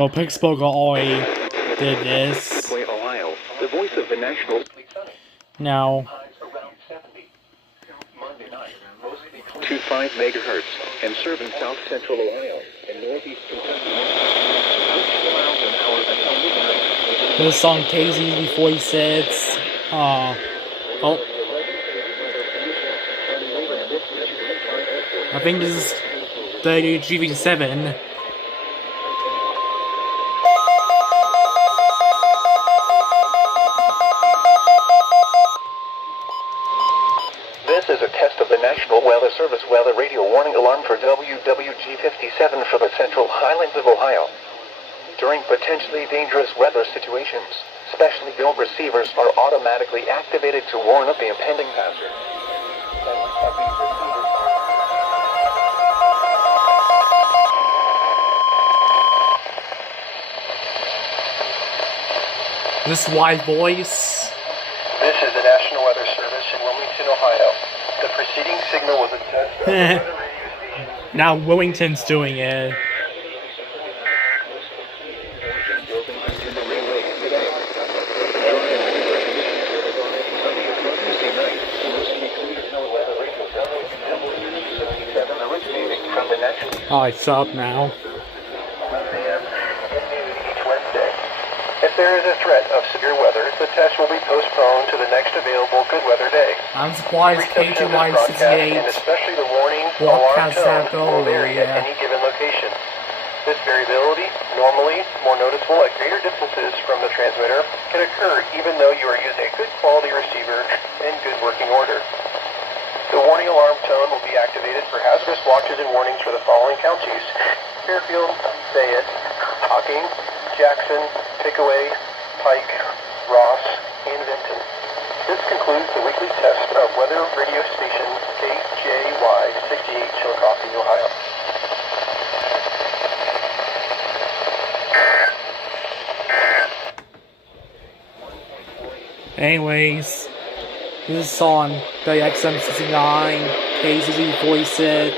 Well, Pittsburgh already did this. Ohio, the voice of the national. Now. 25 megahertz and serve in south central Ohio and northeast Kentucky. This song Casey before he sits. Oh. I think this is the GV7. This is a test of the National Weather Service weather radio warning alarm for WWG57 for the central highlands of Ohio. During potentially dangerous weather situations, specially built receivers are automatically activated to warn of the impending hazard. This white voice. This is the National Weather Service in Wilmington, Ohio. The preceding signal was a test of the weather radio station. Now Wilmington's doing it. Oh, it's up now. If there is a threat of severe weather, the test will be postponed to the next available good weather day. I'm surprised KGY 68 and especially the warning broadcast alarm that tone will vary at any given location. This variability, normally more noticeable at greater distances from the transmitter, can occur even though you are using a good quality receiver in good working order. The warning alarm tone will be activated for hazardous watches and warnings for the following counties: Fairfield, Fayette, Hocking, Jackson, Pickaway, Pike, Ross, and Vinton. This concludes the weekly test of weather radio station KJY 68 Chillicothe, Ohio. Anyways, this is on the XM69, KZZ46,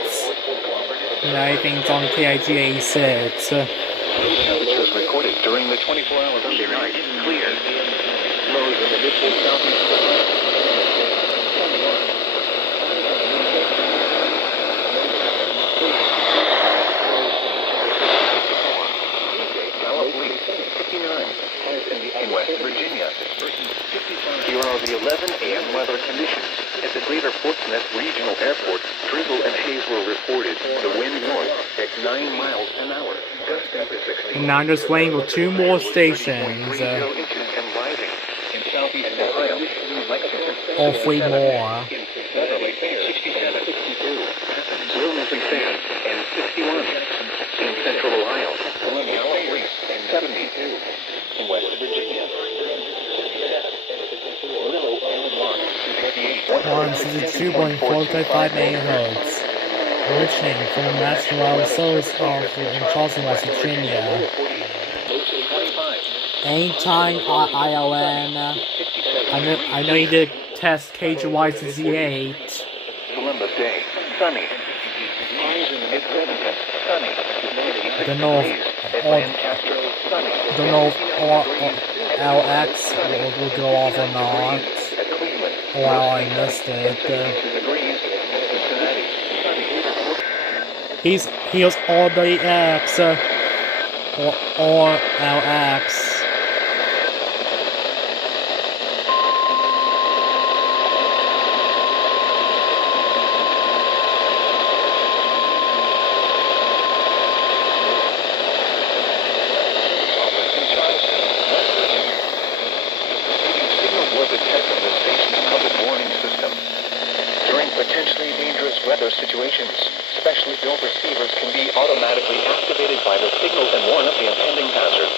and I think it's on KIG86. Temperatures recorded during the 24-hour overnight. Clear. Lows in the distant southeast. Galilee, 59. In West Virginia, 55. Here are the 11 a.m. weather conditions. At the Greater Portsmouth Regional Airport, drizzle and haze were reported. The wind north at 9 miles an hour. Gust up to 16. And now I'm just waiting for 2 more stations. In southeast Ohio, Lexington, Or 3 more. 67, 62, Wilmington and 61. In central Ohio, Galilee, and 72. In West Virginia, 162.435 MHz. Originating from the National Weather Service office in Charleston, West Virginia. Anytime ILN. I know you did test KGY 68. Columbus Day, sunny. Highs in the mid-70s, sunny. I don't know if LX will go off or not. Well, I missed it. He was all the X or LX. Potentially dangerous weather situations, specially built receivers can be automatically activated by the signal and warn of the impending hazard.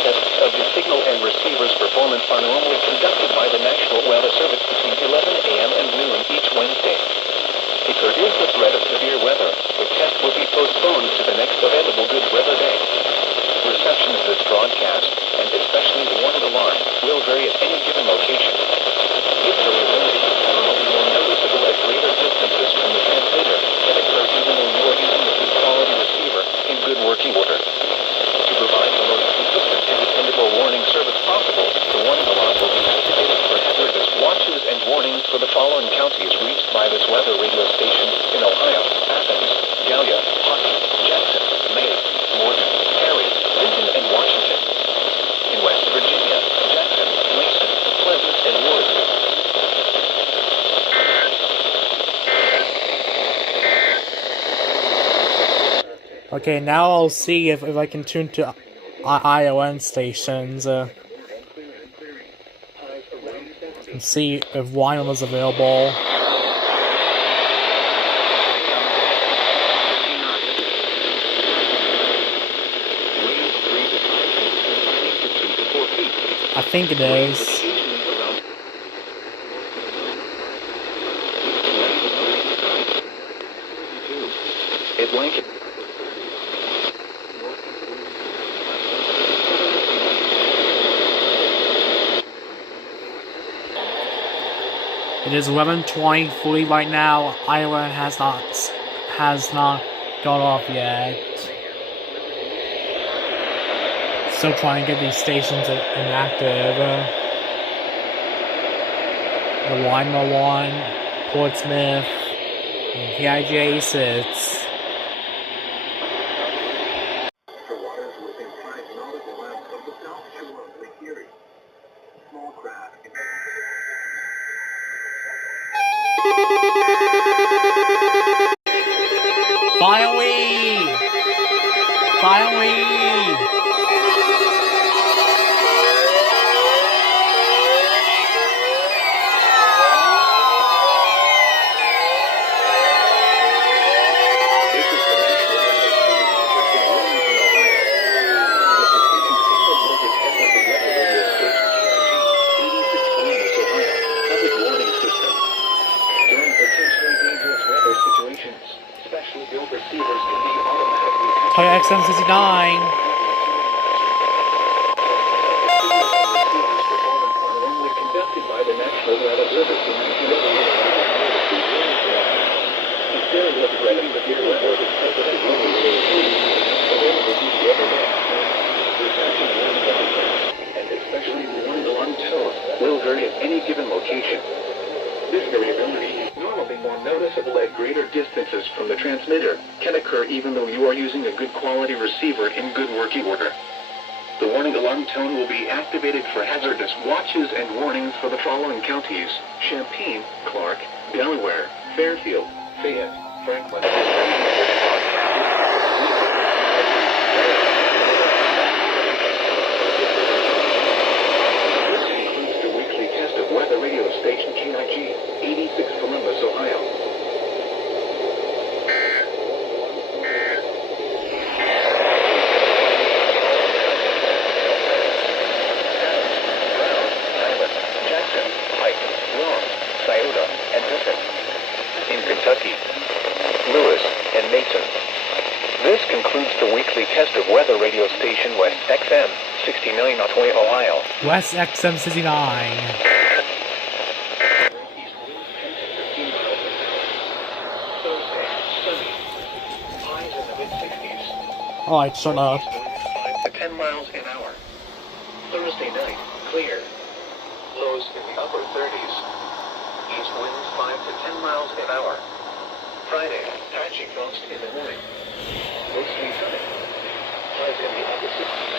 Tests of the signal and receiver's performance are normally conducted by the National Weather Service between 11 a.m. and noon each Wednesday. If there is the threat of severe weather, the test will be postponed to the next available good weather day. Reception of this broadcast, and especially the warning alarm, will vary at any given location. If there is any noticeable at greater distances from the transmitter, can occur even though you are using a good quality receiver in good working order. To provide Okay, now I'll see if I can tune to ILN stations and see if Wyman is available. I think it is. It is 11:23 right now. ILN has not got off yet. Still trying to get these stations inactive. The Lima 1, Portsmouth, and PIJ 6. For waters within 5 nautical miles of the south shore of Lake Erie, small craft. Finally! Toyota XM69. And especially the one alarm tone will vary at any given location. This variability, normally more noticeable at greater distances from the transmitter, can occur even though you are using a good quality receiver in good working order. The warning alarm tone will be activated for hazardous watches and warnings for the following counties: Champaign, Clark, Delaware, Fairfield, Fayette, Franklin. This includes the weekly test of weather radio station KIG, 86 Columbus, Ohio. This concludes the weekly test of weather radio station West XM, 69 Otway, Ohio. West XM69. Alright, shut up. 5 to 10 miles an hour. Thursday night, clear. Lows in the upper 30s. East winds 5 to 10 miles an hour. Friday, patchy frost in the morning. Mostly sunny. Highs in the upper 60s.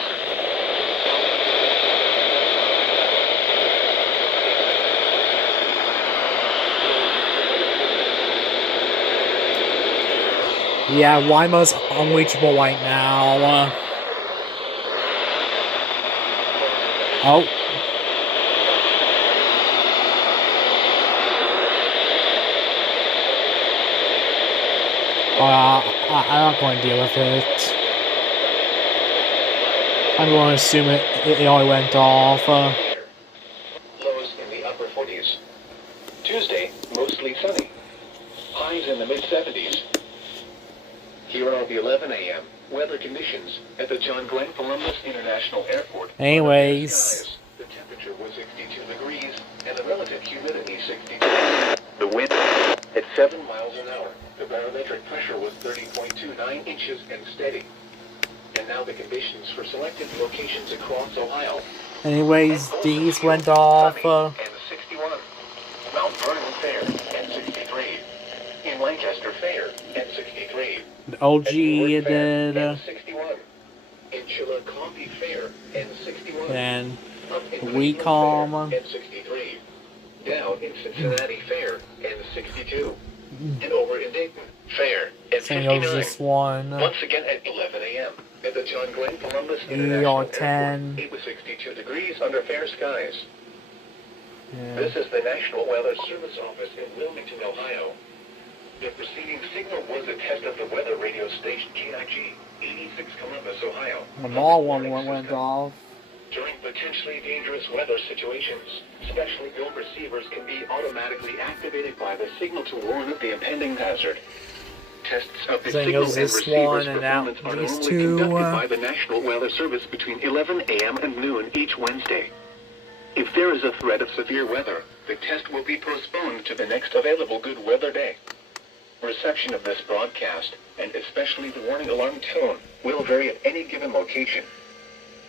Yeah, Lima's unreachable right now. Oh. I'm not going to deal with it. I'm going to assume it already went off. Lows in the upper 40s. Tuesday, mostly sunny. Highs in the mid-70s. Here are the 11 a.m. weather conditions at the John Glenn Columbus International Airport. Anyways. The temperature was 62 degrees and the relative humidity 62. The wind at 7 miles an hour. The barometric pressure was 30.29 inches and steady. And now the conditions for selected locations across Ohio. Anyways, these went off. And 61. Mount Vernon Fair and 63. In Lancaster Fair and 63. The OG At did. and 61. In Chillicothe Fair and 61. And Up in Recom. Cleveland Fair and 63. Down in Cincinnati Fair and 62. And over in Dayton, Fair at Same goes 59. this one. Once again at 11 a.m. at the John Glenn Columbus International Airport. 10. It was 62 degrees under fair skies. Yeah. This is the National Weather Service Office in Wilmington, Ohio. The preceding signal was a test of the weather radio station KIG 86 Columbus, Ohio. The mall one went off. During potentially dangerous weather situations, specially built receivers can be automatically activated by the signal to warn of the impending hazard. Tests of the Then signal goes and this receiver's one, and out performance are these normally two, conducted by the National Weather Service between 11 a.m. and noon each Wednesday. If there is a threat of severe weather, the test will be postponed to the next available good weather day. Reception of this broadcast, and especially the warning alarm tone, will vary at any given location.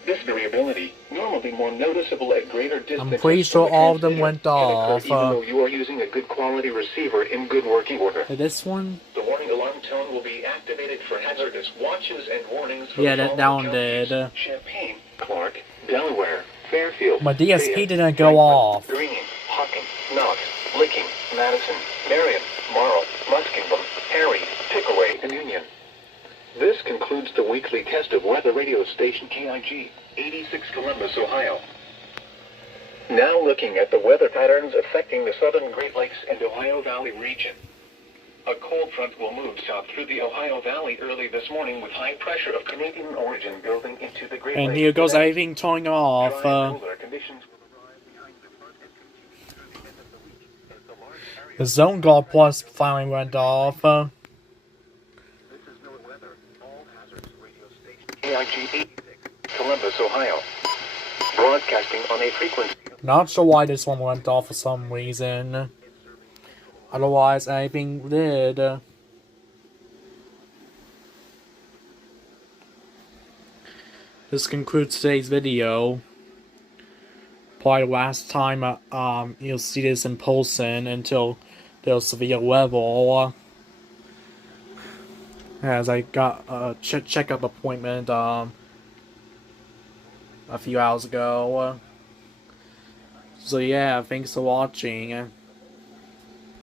This variability, normally more noticeable at greater distances, I'm pretty sure all of them went can occur off. even though you are using a good quality receiver in good working order. This one? The warning alarm tone will be activated for hazardous watches and warnings for Yeah, the that following one counties: did. Champaign, Clark, Delaware, Fairfield, My DSP Fayette, didn't go Franklin, off. Greene, Hawkins, Knox, Licking, Madison, Marion, Morrow, Muskingum, Perry, Pickaway, and Union. This concludes the weekly test of weather radio station KIG 86 Columbus, Ohio. Now looking at the weather patterns affecting the southern Great Lakes and Ohio Valley region. A cold front will move south through the Ohio Valley early this morning with high pressure of Canadian origin building into the Great Lakes. And here goes everything turning off. Dry and cooler conditions will arrive behind the front and continue through the end of the week as the large area. The Zone Guard Plus finally went off. This is NOAA Weather, all hazards radio station KIG 86, Columbus, Ohio. Broadcasting on a frequency. Not sure why this one went off for some reason. Otherwise, everything did. This concludes today's video. Probably the last time you'll see this in person until there's severe weather. As I got a checkup appointment a few hours ago. So yeah, thanks for watching.